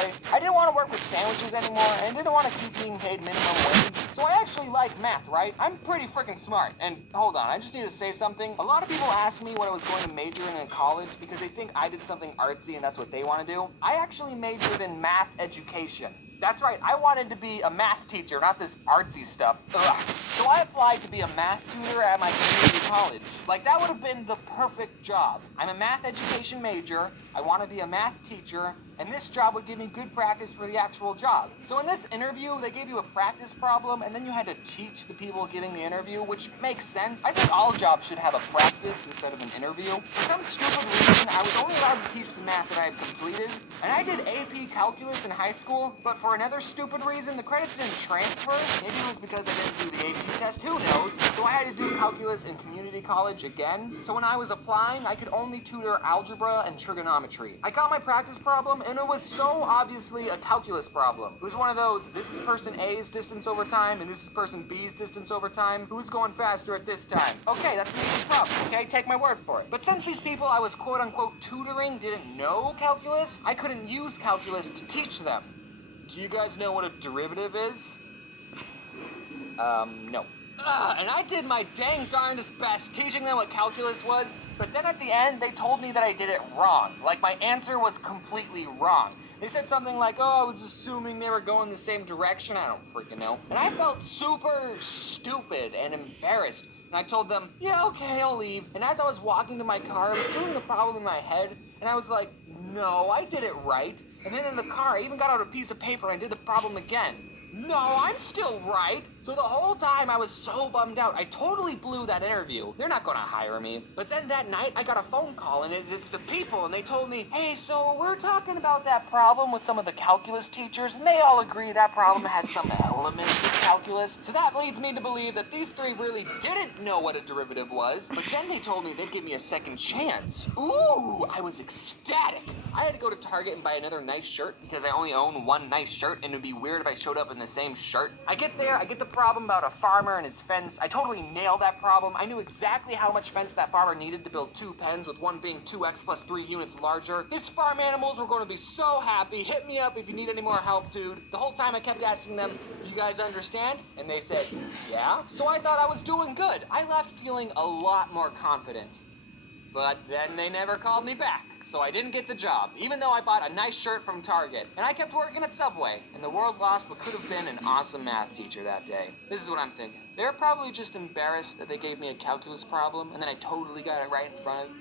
way. I didn't want to work with sandwiches anymore, and didn't want to keep being paid minimum wage. So I actually like math, right? I'm pretty freaking smart. And hold on, I just need to say something. A lot of people ask me what I was going to major in college because they think I did something artsy and that's what they want to do. I actually majored in math education. That's right, I wanted to be a math teacher, not this artsy stuff. Ugh. So I applied to be a math tutor at my community college. Like, that would have been the perfect job. I'm a math education major, I want to be a math teacher, and this job would give me good practice for the actual job. So in this interview, they gave you a practice problem, and then you had to teach the people giving the interview, which makes sense. I think all jobs should have a practice instead of an interview. For some stupid reason, I was only allowed to teach the math that I had completed, and I did AP Calculus in high school, but for another stupid reason, the credits didn't transfer. Maybe it was because I didn't do the AP test, who knows? So I had to do calculus in community college again. So when I was applying, I could only tutor algebra and trigonometry. I got my practice problem, and it was so obviously a calculus problem. It was one of those, this is person A's distance over time, and this is person B's distance over time. Who's going faster at this time? Okay, that's an easy problem, okay? Take my word for it. But since these people I was quote-unquote tutoring didn't know calculus, I couldn't use calculus to teach them. Do you guys know what a derivative is? No. And I did my dang darndest best teaching them what calculus was, but then at the end, they told me that I did it wrong. Like, my answer was completely wrong. They said something like, oh, I was assuming they were going the same direction. I don't freaking know. And I felt super stupid and embarrassed. And I told them, yeah, okay, I'll leave. And as I was walking to my car, I was doing the problem in my head, and I was like, no, I did it right. And then in the car, I even got out a piece of paper and did the problem again. No, I'm still right. So the whole time I was so bummed out. I totally blew that interview. They're not gonna hire me. But then that night I got a phone call and it's the people and they told me, hey, so we're talking about that problem with some of the calculus teachers and they all agree that problem has some elements of calculus. So that leads me to believe that these three really didn't know what a derivative was. But then they told me they'd give me a second chance. Ooh, I was ecstatic. I had to go to Target and buy another nice shirt because I only own one nice shirt and it'd be weird if I showed up in the same shirt. I get there, I get the problem about a farmer and his fence. I totally nailed that problem. I knew exactly how much fence that farmer needed to build 2 pens, with one being 2x plus 3 units larger. His farm animals were going to be so happy. Hit me up if you need any more help, dude. The whole time I kept asking them, do you guys understand? And they said, yeah. So I thought I was doing good. I left feeling a lot more confident. But then they never called me back, so I didn't get the job, even though I bought a nice shirt from Target. And I kept working at Subway, and the world lost what could have been an awesome math teacher that day. This is what I'm thinking. They're probably just embarrassed that they gave me a calculus problem, and then I totally got it right in front of